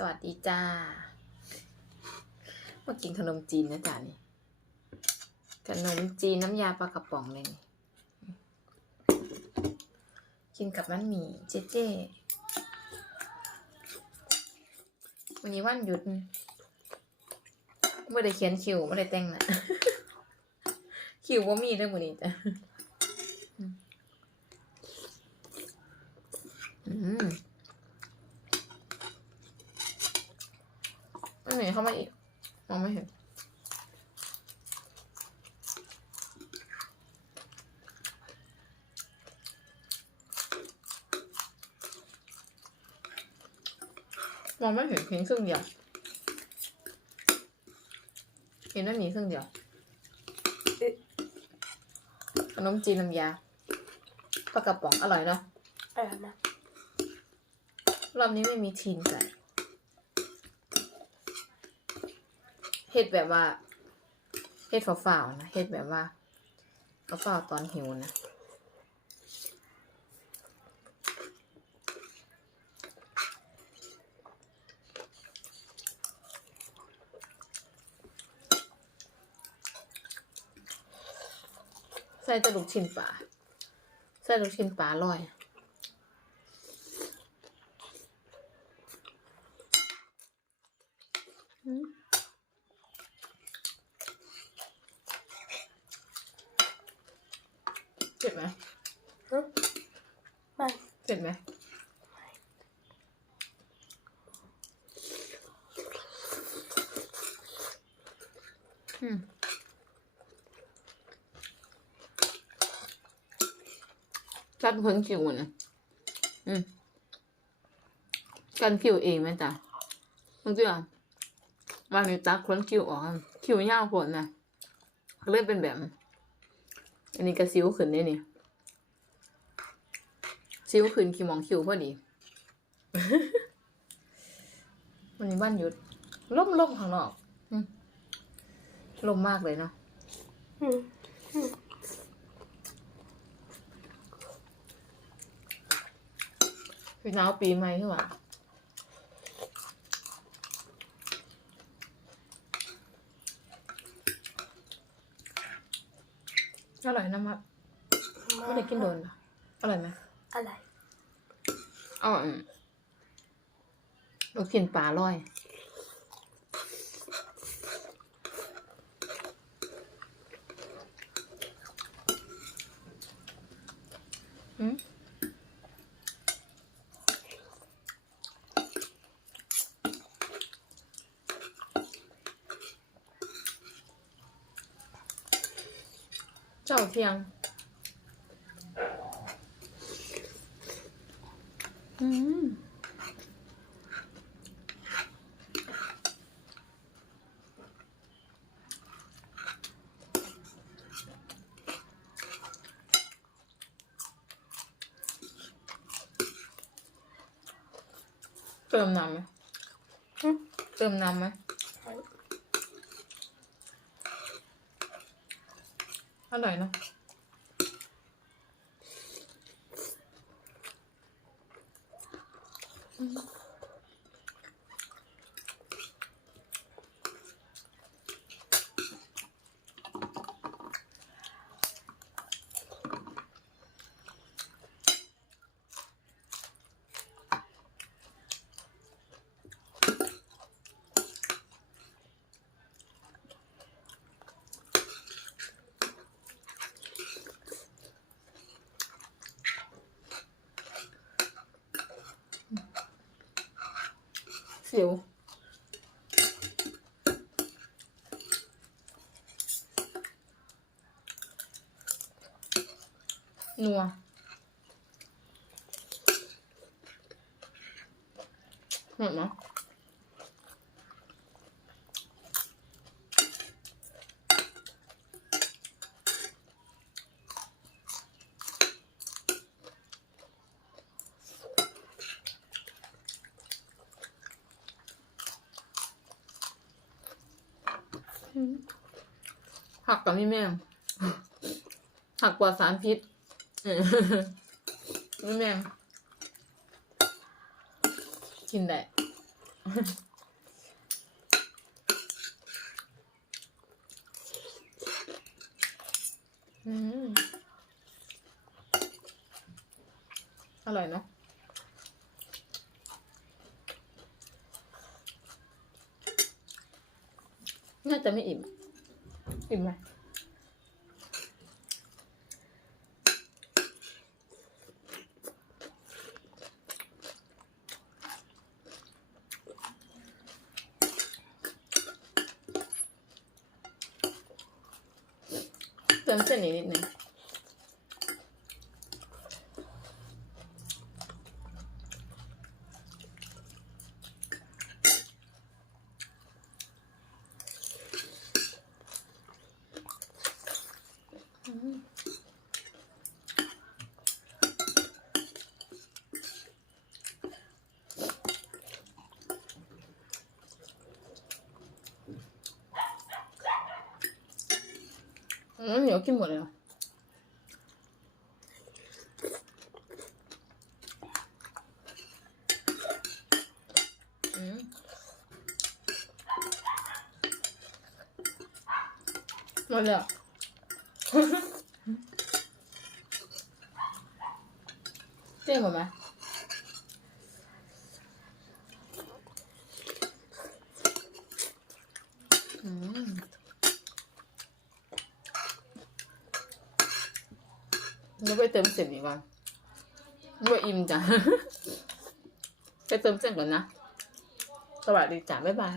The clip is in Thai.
สวัสดีจ้า มากินขนมจีนนะจ๊ะนี่ขนมจีนน้ำยาปลากระป๋องเลยนี่กินกับมันหมี่เจ๊เจ๊วันนี้วันหยุดไม่ได้เขียนคิวไม่ได้แต่งหนะคิวว่ามีเรื่องวันนี้จ้ะอืมอันไหน เข้ามาอีก มองไม่เห็น มองไม่เห็นเพียงครึ่งเดียวเห็นว่ามีครึ่งเดียวขนมจีนน้ำยาปลากระป๋องอร่อยเนาะอร่อยมากรอบนี้ไม่มีทีนใส่ เฮ็ดแบบว่าเฮ็ดฝ่าวๆนะเฮ็ดแบบว่าฝ่าวๆตอนหิวนะใส่แต่ลูกชิ้นปลาใส่ลูกชิ้นปลาอร่อยอืมเผ็ดไหม ฮึไม่ เผ็ดไหมอืมกันขนผิวนะอืมกันผิวเองไหมจ๊ะมึงเชื่อวันนี้ตักขนคิวออกคิวยาวผลนะก็เลยเป็นแบบ อันนี้ก็ซิ้วขึ้นนี่นี่ ซิ้วขึ้นคิวมองคิวพอดีวันนี้บ้านหยุดล่มล่มข้างนอกอืมลมมากเลยเนาะอืมคือหนาวปีใหม่ใช่ปะอร่อยนะมัดไม่ได้กินโดนเหรออร่อยไหมอะไร อ๋ออืมกินปลาอร่อย อืมเจ้าเทียง อืมเติมน้ำไหมฮึเติมน้ำไหมอร่อยเนอะ สิ วนัวห ผักกับพี่แม่งผักกว่าสารพิษเออพี่แม่งกินได้ือร่อยเนาะน่าจะไม่อิ่ม อิ่มไหมเติมเส้นอีกนิดนึง อืมเดี๋ยวกินหมดเลยเหรออืมหมดเลยเหรอ เจ๊หมดไหมอืม นึกไปเติมเสร็จดีกว่านึกว่อิ่มจ้ะไปเติมเส้นก่อนนะ สวัสดีจ้ะบ๊ายบาย